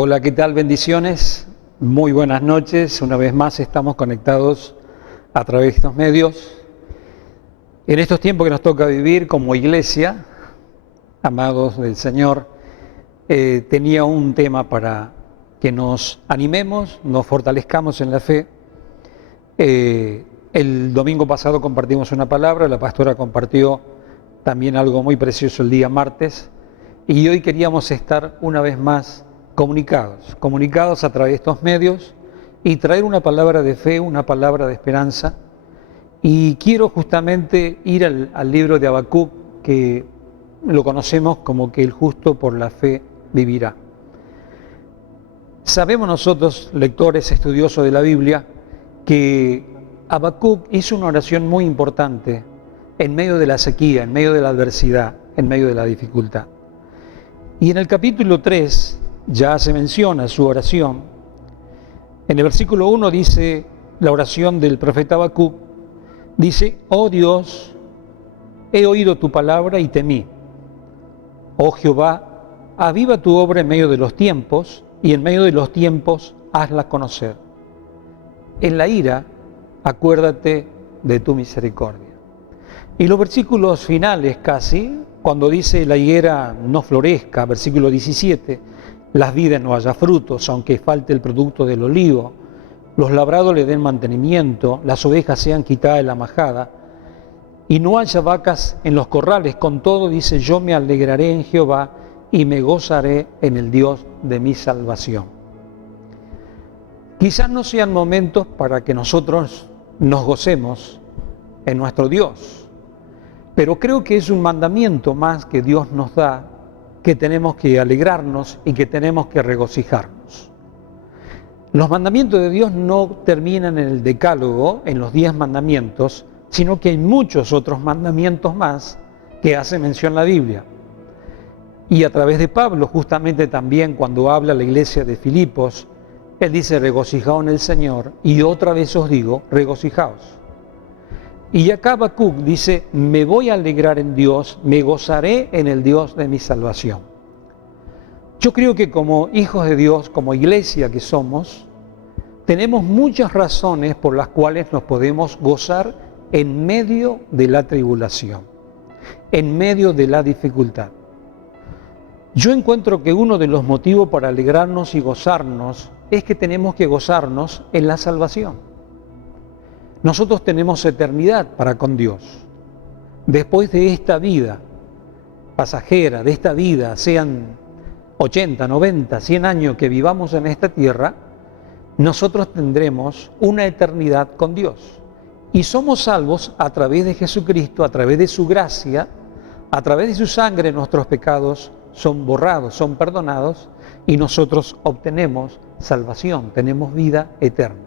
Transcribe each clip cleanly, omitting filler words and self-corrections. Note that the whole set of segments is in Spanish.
Hola, ¿qué tal? Bendiciones. Muy buenas noches. Una vez más estamos conectados a través de estos medios. En estos tiempos que nos toca vivir como iglesia, amados del Señor, tenía un tema para que nos animemos, nos fortalezcamos en la fe. El domingo pasado compartimos una palabra, la pastora compartió también algo muy precioso el día martes, y hoy queríamos estar una vez más comunicados a través de estos medios y traer una palabra de fe, una palabra de esperanza. Y quiero justamente ir al libro de Habacuc, que lo conocemos como que el justo por la fe vivirá. Sabemos nosotros, lectores, estudiosos de la Biblia, que Habacuc hizo una oración muy importante en medio de la sequía, en medio de la adversidad, en medio de la dificultad. Y en el capítulo 3 ya se menciona su oración. En el versículo 1 dice la oración del profeta Habacuc, dice: oh Dios, he oído tu palabra y temí. Oh Jehová, aviva tu obra en medio de los tiempos, y en medio de los tiempos hazla conocer. En la ira, acuérdate de tu misericordia. Y los versículos finales casi, cuando dice la higuera no florezca, versículo 17, las vides no haya frutos, aunque falte el producto del olivo, los labrados le den mantenimiento, las ovejas sean quitadas de la majada, y no haya vacas en los corrales, con todo dice: yo me alegraré en Jehová y me gozaré en el Dios de mi salvación. Quizás no sean momentos para que nosotros nos gocemos en nuestro Dios, pero creo que es un mandamiento más que Dios nos da, que tenemos que alegrarnos y que tenemos que regocijarnos. Los mandamientos de Dios no terminan en el decálogo, en los 10 mandamientos, sino que hay muchos otros mandamientos más que hace mención la Biblia. Y a través de Pablo, justamente también cuando habla a la iglesia de Filipos, él dice: regocijaos en el Señor, y otra vez os digo, regocijaos. Y acá Habacuc dice: me voy a alegrar en Dios, me gozaré en el Dios de mi salvación. Yo creo que como hijos de Dios, como iglesia que somos, tenemos muchas razones por las cuales nos podemos gozar en medio de la tribulación, en medio de la dificultad. Yo encuentro que uno de los motivos para alegrarnos y gozarnos es que tenemos que gozarnos en la salvación. Nosotros tenemos eternidad para con Dios. Después de esta vida pasajera, de esta vida, sean 80, 90, 100 años que vivamos en esta tierra, nosotros tendremos una eternidad con Dios. Y somos salvos a través de Jesucristo, a través de su gracia, a través de su sangre. Nuestros pecados son borrados, son perdonados, y nosotros obtenemos salvación, tenemos vida eterna.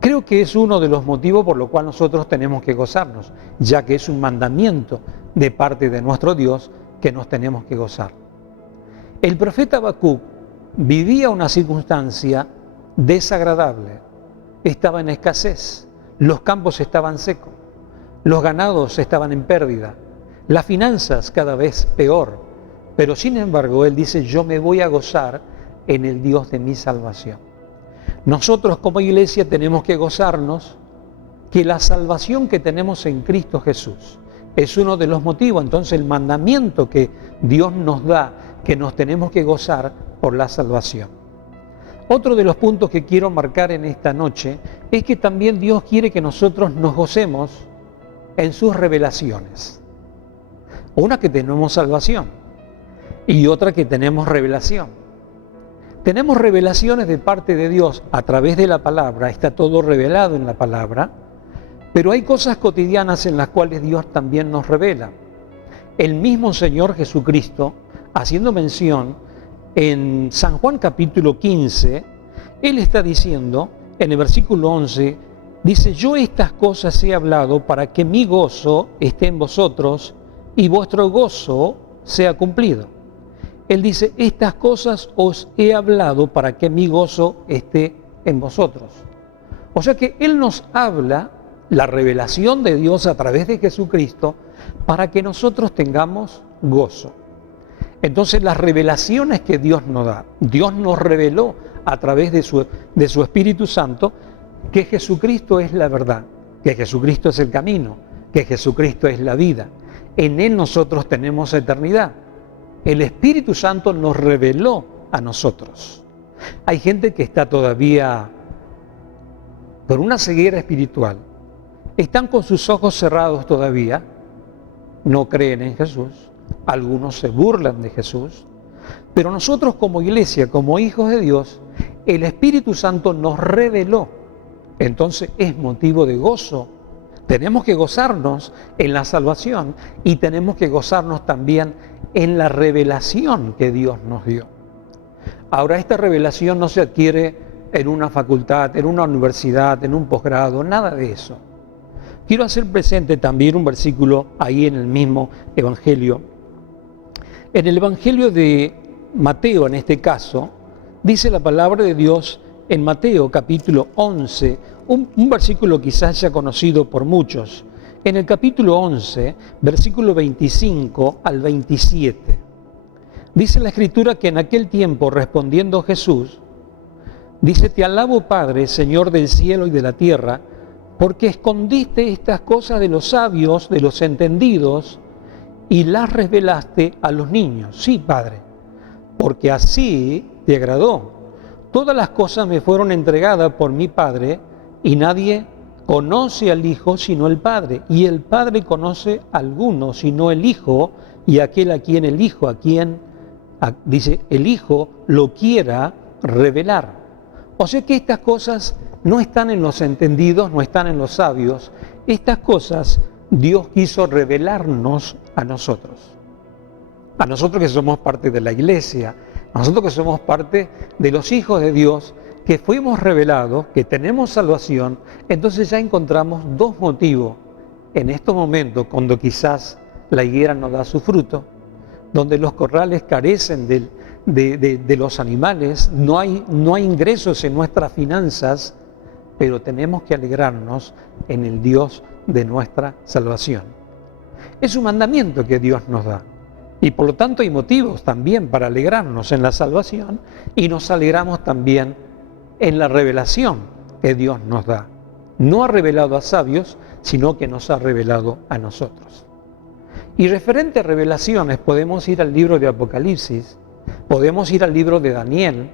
Creo que es uno de los motivos por los cuales nosotros tenemos que gozarnos, ya que es un mandamiento de parte de nuestro Dios que nos tenemos que gozar. El profeta Habacuc vivía una circunstancia desagradable, estaba en escasez, los campos estaban secos, los ganados estaban en pérdida, las finanzas cada vez peor, pero sin embargo él dice: yo me voy a gozar en el Dios de mi salvación. Nosotros como iglesia tenemos que gozarnos que la salvación que tenemos en Cristo Jesús es uno de los motivos. Entonces el mandamiento que Dios nos da, que nos tenemos que gozar por la salvación. Otro de los puntos que quiero marcar en esta noche es que también Dios quiere que nosotros nos gocemos en sus revelaciones. Una, que tenemos salvación, y otra, que tenemos revelación. Tenemos revelaciones de parte de Dios a través de la palabra, está todo revelado en la palabra, pero hay cosas cotidianas en las cuales Dios también nos revela. El mismo Señor Jesucristo, haciendo mención en San Juan capítulo 15, Él está diciendo, en el versículo 11, dice: yo estas cosas he hablado para que mi gozo esté en vosotros y vuestro gozo sea cumplido. Él dice: estas cosas os he hablado para que mi gozo esté en vosotros. O sea que Él nos habla la revelación de Dios a través de Jesucristo para que nosotros tengamos gozo. Entonces las revelaciones que Dios nos da, Dios nos reveló a través de su Espíritu Santo que Jesucristo es la verdad, que Jesucristo es el camino, que Jesucristo es la vida. En Él nosotros tenemos eternidad. El Espíritu Santo nos reveló a nosotros. Hay gente que está todavía con una ceguera espiritual. Están con sus ojos cerrados todavía, no creen en Jesús, algunos se burlan de Jesús, pero nosotros como iglesia, como hijos de Dios, el Espíritu Santo nos reveló. Entonces es motivo de gozo. Tenemos que gozarnos en la salvación y tenemos que gozarnos también en la revelación que Dios nos dio. Ahora, esta revelación no se adquiere en una facultad, en una universidad, en un posgrado, nada de eso. Quiero hacer presente también un versículo ahí en el mismo Evangelio. En el Evangelio de Mateo, en este caso, dice la palabra de Dios en Mateo capítulo 11, un versículo quizás ya conocido por muchos. En el capítulo 11, versículo 25 al 27, dice la Escritura que en aquel tiempo, respondiendo Jesús, dice: Te alabo, Padre, Señor del cielo y de la tierra, porque escondiste estas cosas de los sabios, de los entendidos, y las revelaste a los niños. Sí, Padre, porque así te agradó. Todas las cosas me fueron entregadas por mi Padre, y nadie conoce al Hijo sino el Padre, y el Padre conoce a alguno sino el Hijo, y aquel a quien el Hijo, dice, el Hijo lo quiera revelar. O sea que estas cosas no están en los entendidos, no están en los sabios. Estas cosas Dios quiso revelarnos a nosotros que somos parte de la iglesia, a nosotros que somos parte de los hijos de Dios, que fuimos revelados, que tenemos salvación. Entonces ya encontramos dos motivos en estos momentos, cuando quizás la higuera no da su fruto, donde los corrales carecen de los animales, no hay ingresos en nuestras finanzas, pero tenemos que alegrarnos en el Dios de nuestra salvación. Es un mandamiento que Dios nos da, y por lo tanto hay motivos también para alegrarnos en la salvación, y nos alegramos también en la revelación que Dios nos da. No ha revelado a sabios, sino que nos ha revelado a nosotros. Y referente a revelaciones, podemos ir al libro de Apocalipsis, podemos ir al libro de Daniel,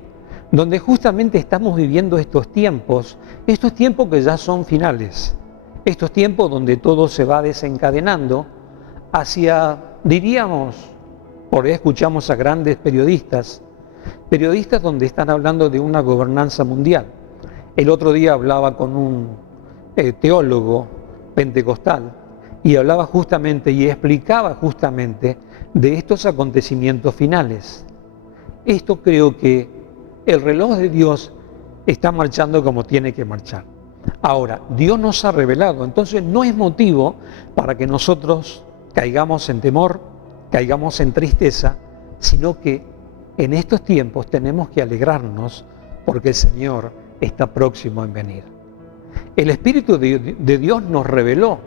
donde justamente estamos viviendo estos tiempos que ya son finales, estos tiempos donde todo se va desencadenando hacia, diríamos, por ahí escuchamos a grandes periodistas donde están hablando de una gobernanza mundial. El otro día hablaba con un teólogo pentecostal y hablaba justamente y explicaba justamente de estos acontecimientos finales. Esto creo que el reloj de Dios está marchando como tiene que marchar. Ahora, Dios nos ha revelado, entonces no es motivo para que nosotros caigamos en temor, caigamos en tristeza, sino que en estos tiempos tenemos que alegrarnos porque el Señor está próximo en venir. El Espíritu de Dios nos reveló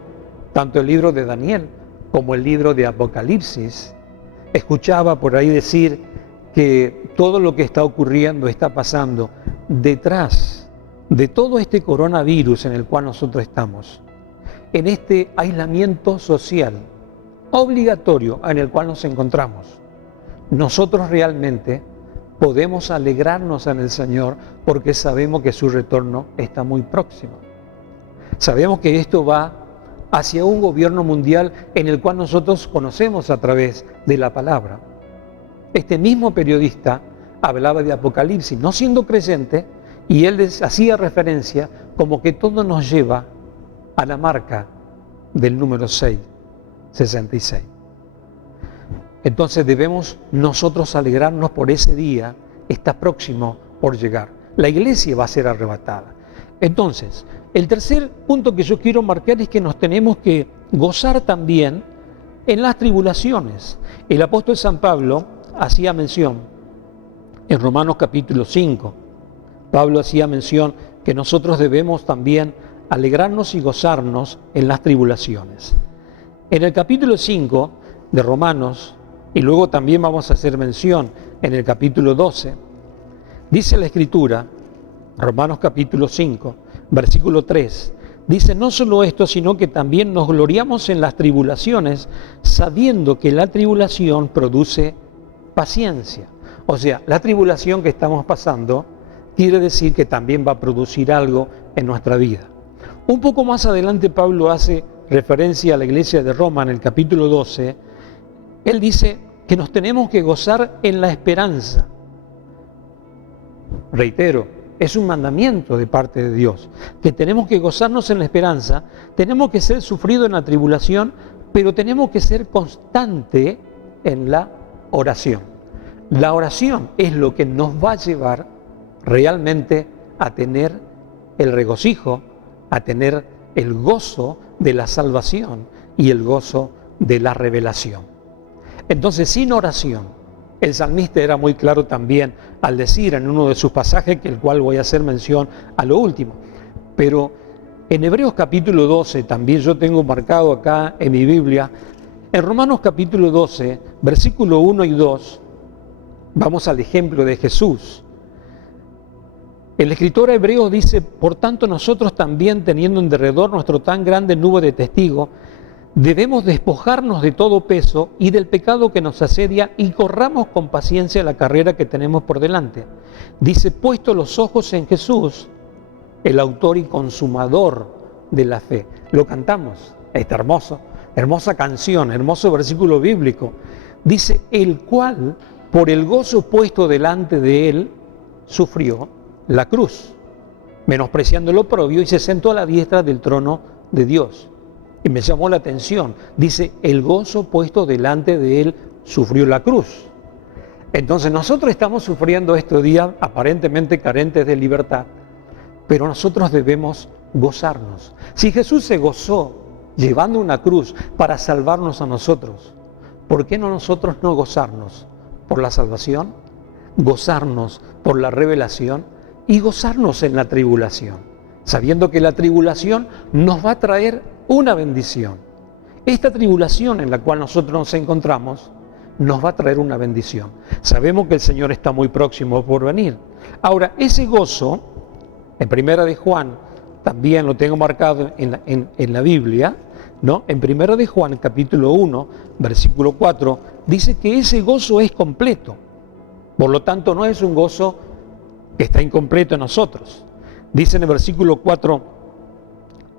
tanto el libro de Daniel como el libro de Apocalipsis. Escuchaba por ahí decir que todo lo que está ocurriendo, está pasando detrás de todo este coronavirus en el cual nosotros estamos, en este aislamiento social obligatorio en el cual nos encontramos. Nosotros realmente podemos alegrarnos en el Señor porque sabemos que su retorno está muy próximo. Sabemos que esto va hacia un gobierno mundial en el cual nosotros conocemos a través de la palabra. Este mismo periodista hablaba de Apocalipsis, no siendo creyente, y él hacía referencia como que todo nos lleva a la marca del número 666. Entonces debemos nosotros alegrarnos por ese día, está próximo por llegar. La iglesia va a ser arrebatada. Entonces, el tercer punto que yo quiero marcar es que nos tenemos que gozar también en las tribulaciones. El apóstol San Pablo hacía mención en Romanos capítulo 5. Pablo hacía mención que nosotros debemos también alegrarnos y gozarnos en las tribulaciones. En el capítulo 5 de Romanos, Y luego también vamos a hacer mención en el capítulo 12. Dice la Escritura, Romanos capítulo 5, versículo 3, dice: no solo esto, sino que también nos gloriamos en las tribulaciones, sabiendo que la tribulación produce paciencia. O sea, la tribulación que estamos pasando quiere decir que también va a producir algo en nuestra vida. Un poco más adelante Pablo hace referencia a la iglesia de Roma en el capítulo 12. Él dice que nos tenemos que gozar en la esperanza. Reitero, es un mandamiento de parte de Dios, que tenemos que gozarnos en la esperanza, tenemos que ser sufridos en la tribulación, pero tenemos que ser constante en la oración. La oración es lo que nos va a llevar realmente a tener el regocijo, a tener el gozo de la salvación y el gozo de la revelación. Entonces, sin oración, el salmista era muy claro también al decir en uno de sus pasajes, que el cual voy a hacer mención a lo último. Pero en Hebreos capítulo 12, también yo tengo marcado acá en mi Biblia, en Romanos capítulo 12, versículo 1 y 2, vamos al ejemplo de Jesús. El escritor hebreo dice: por tanto nosotros también, teniendo en derredor nuestro tan grande nube de testigos, debemos despojarnos de todo peso y del pecado que nos asedia y corramos con paciencia la carrera que tenemos por delante. Dice: puesto los ojos en Jesús, el autor y consumador de la fe. Lo cantamos, está hermosa canción, hermoso versículo bíblico. Dice: el cual, por el gozo puesto delante de él, sufrió la cruz, menospreciando lo oprobio, y se sentó a la diestra del trono de Dios. Y me llamó la atención, dice: el gozo puesto delante de él sufrió la cruz. Entonces nosotros estamos sufriendo estos días aparentemente carentes de libertad, pero nosotros debemos gozarnos. Si Jesús se gozó llevando una cruz para salvarnos a nosotros, ¿por qué no nosotros no gozarnos por la salvación, gozarnos por la revelación y gozarnos en la tribulación, sabiendo que la tribulación nos va a traer una bendición? Esta tribulación en la cual nosotros nos encontramos nos va a traer una bendición. Sabemos que el Señor está muy próximo por venir. Ahora, ese gozo, en Primera de Juan, también lo tengo marcado en la Biblia, ¿no? En Primera de Juan, capítulo 1, versículo 4, dice que ese gozo es completo. Por lo tanto, no es un gozo que está incompleto en nosotros. Dice en el versículo 4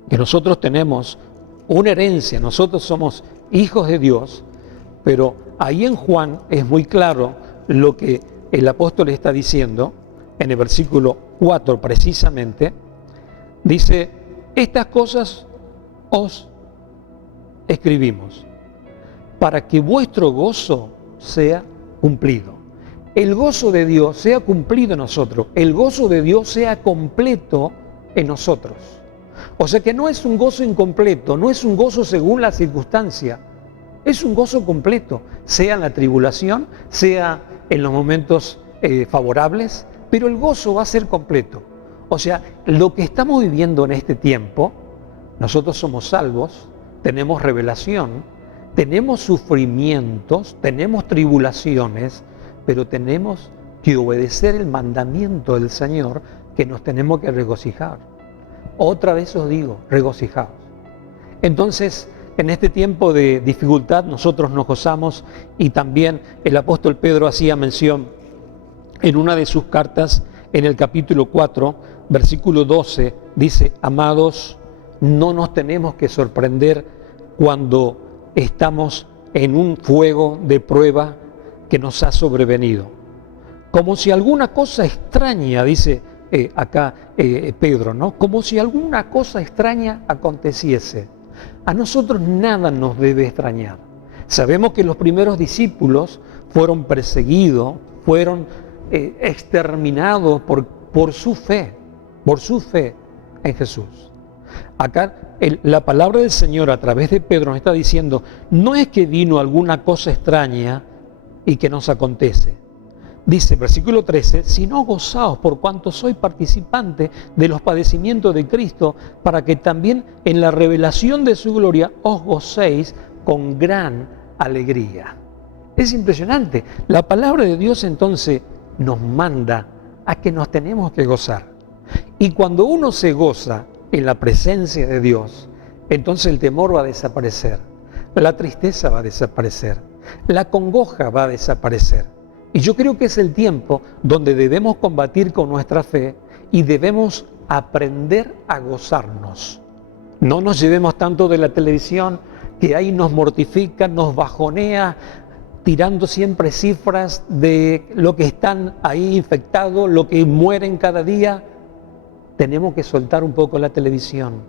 que nosotros tenemos una herencia, nosotros somos hijos de Dios, pero ahí en Juan es muy claro lo que el apóstol está diciendo, en el versículo 4 precisamente, dice: estas cosas os escribimos para que vuestro gozo sea cumplido. El gozo de Dios sea cumplido en nosotros, el gozo de Dios sea completo en nosotros. O sea que no es un gozo incompleto, no es un gozo según la circunstancia, es un gozo completo, sea en la tribulación, sea en los momentos favorables, pero el gozo va a ser completo. O sea, lo que estamos viviendo en este tiempo, nosotros somos salvos, tenemos revelación, tenemos sufrimientos, tenemos tribulaciones, pero tenemos que obedecer el mandamiento del Señor, que nos tenemos que regocijar. Otra vez os digo, regocijaos. Entonces, en este tiempo de dificultad nosotros nos gozamos, y también el apóstol Pedro hacía mención en una de sus cartas, en el capítulo 4, versículo 12, dice: amados, no nos tenemos que sorprender cuando estamos en un fuego de prueba que nos ha sobrevenido. Como si alguna cosa extraña, dice acá Pedro, ¿no? Como si alguna cosa extraña aconteciese. A nosotros nada nos debe extrañar. Sabemos que los primeros discípulos fueron perseguidos, fueron exterminados por su fe en Jesús. Acá la palabra del Señor a través de Pedro nos está diciendo: no es que vino alguna cosa extraña y que nos acontece. Dice, versículo 13: sino gozaos por cuanto sois participantes de los padecimientos de Cristo, para que también en la revelación de su gloria os gocéis con gran alegría. Es impresionante. La palabra de Dios entonces nos manda a que nos tenemos que gozar. Y cuando uno se goza en la presencia de Dios, entonces el temor va a desaparecer, la tristeza va a desaparecer, la congoja va a desaparecer. Y yo creo que es el tiempo donde debemos combatir con nuestra fe y debemos aprender a gozarnos. No nos llevemos tanto de la televisión, que ahí nos mortifica, nos bajonea, tirando siempre cifras de lo que están ahí infectados, lo que mueren cada día. Tenemos que soltar un poco la televisión,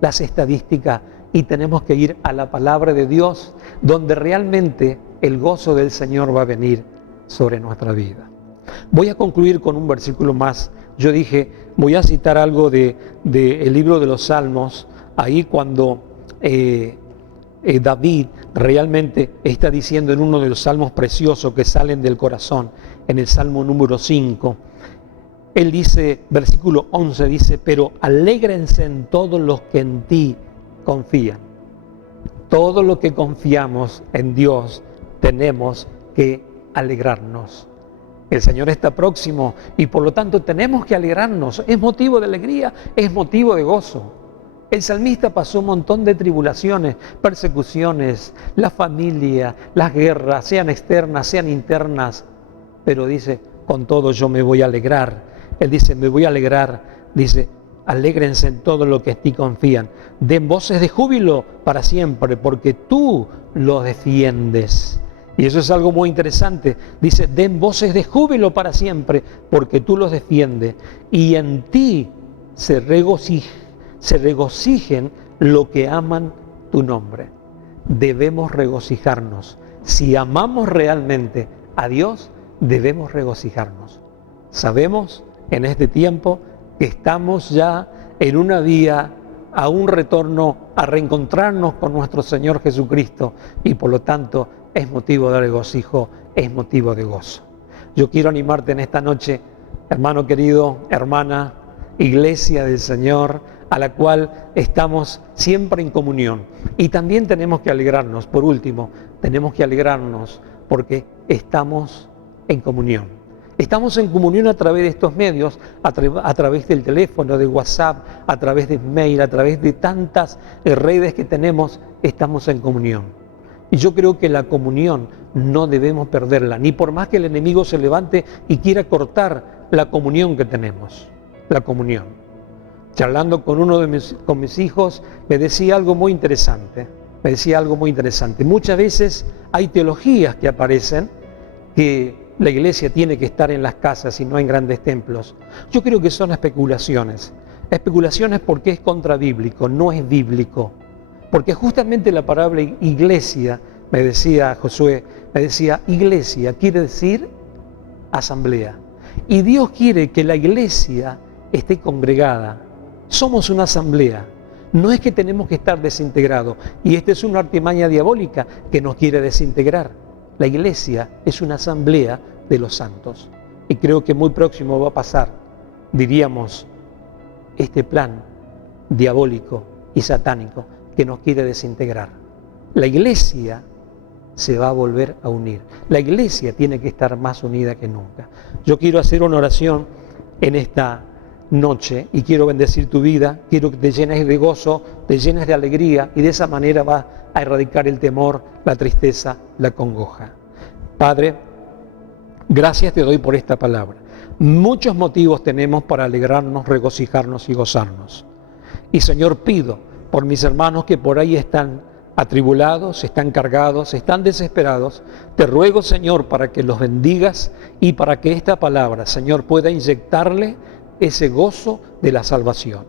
las estadísticas, y tenemos que ir a la palabra de Dios, donde realmente el gozo del Señor va a venir sobre nuestra vida. Voy a concluir con un versículo más. Yo dije, voy a citar algo del libro de los Salmos, ahí cuando David realmente está diciendo en uno de los salmos preciosos que salen del corazón, en el Salmo número 5, él dice, versículo 11, dice, pero alégrense en todos los que en ti confían. Todo lo que confiamos en Dios tenemos que alegrarnos. El Señor está próximo y por lo tanto tenemos que alegrarnos. Es motivo de alegría, es motivo de gozo. El salmista pasó un montón de tribulaciones, persecuciones, la familia, las guerras, sean externas, sean internas, pero dice, con todo yo me voy a alegrar. Él dice, me voy a alegrar, dice, alégrense en todo lo que en ti confían. Den voces de júbilo para siempre, porque tú los defiendes. Y eso es algo muy interesante. Dice, den voces de júbilo para siempre, porque tú los defiendes. Y en ti se regocijen lo que aman tu nombre. Debemos regocijarnos. Si amamos realmente a Dios, debemos regocijarnos. Sabemos en este tiempo que estamos ya en una vía a un retorno, a reencontrarnos con nuestro Señor Jesucristo, y por lo tanto es motivo de regocijo, es motivo de gozo. Yo quiero animarte en esta noche, hermano querido, hermana, iglesia del Señor, a la cual estamos siempre en comunión. Y también tenemos que alegrarnos, por último, tenemos que alegrarnos porque estamos en comunión. Estamos en comunión a través de estos medios, a través del teléfono, de WhatsApp, a través de mail, a través de tantas redes que tenemos, estamos en comunión. Y yo creo que la comunión no debemos perderla, ni por más que el enemigo se levante y quiera cortar la comunión que tenemos, la comunión. Charlando con uno de mis hijos, me decía algo muy interesante, Muchas veces hay teologías que aparecen que la iglesia tiene que estar en las casas y no en grandes templos. Yo creo que son especulaciones. Especulaciones porque es contrabíblico, no es bíblico. Porque justamente la palabra iglesia, me decía Josué, iglesia quiere decir asamblea. Y Dios quiere que la iglesia esté congregada. Somos una asamblea. No es que tenemos que estar desintegrados. Y esta es una artimaña diabólica que nos quiere desintegrar. La iglesia es una asamblea de los santos. Y creo que muy próximo va a pasar, diríamos, este plan diabólico y satánico que nos quiere desintegrar. La iglesia se va a volver a unir. La iglesia tiene que estar más unida que nunca. Yo quiero hacer una oración en esta noche y quiero bendecir tu vida, quiero que te llenes de gozo, te llenes de alegría, y de esa manera va a erradicar el temor, la tristeza, la congoja. Padre, gracias te doy por esta palabra. Muchos motivos tenemos para alegrarnos, regocijarnos y gozarnos. Y Señor, pido por mis hermanos que por ahí están atribulados, están cargados, están desesperados. Te ruego, Señor, para que los bendigas y para que esta palabra, Señor, pueda inyectarle ese gozo de la salvación.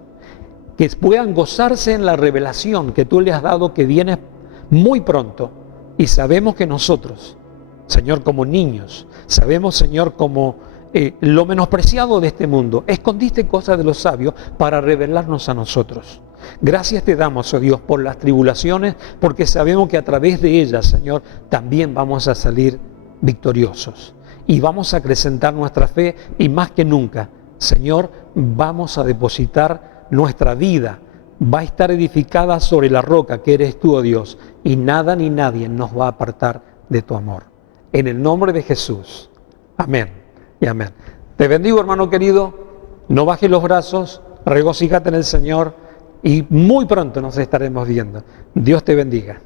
Que puedan gozarse en la revelación que tú le has dado, que viene muy pronto. Y sabemos que nosotros, Señor, como niños, sabemos, Señor, como lo menospreciado de este mundo, escondiste cosas de los sabios para revelarnos a nosotros. Gracias te damos, oh Dios, por las tribulaciones, porque sabemos que a través de ellas, Señor, también vamos a salir victoriosos. Y vamos a acrecentar nuestra fe, y más que nunca, Señor, vamos a depositar nuestra vida. Va a estar edificada sobre la roca que eres tú, oh Dios, y nada ni nadie nos va a apartar de tu amor. en el nombre de Jesús. Amén y amén. Te bendigo, hermano querido, no bajes los brazos, regocíjate en el Señor y muy pronto nos estaremos viendo. Dios te bendiga.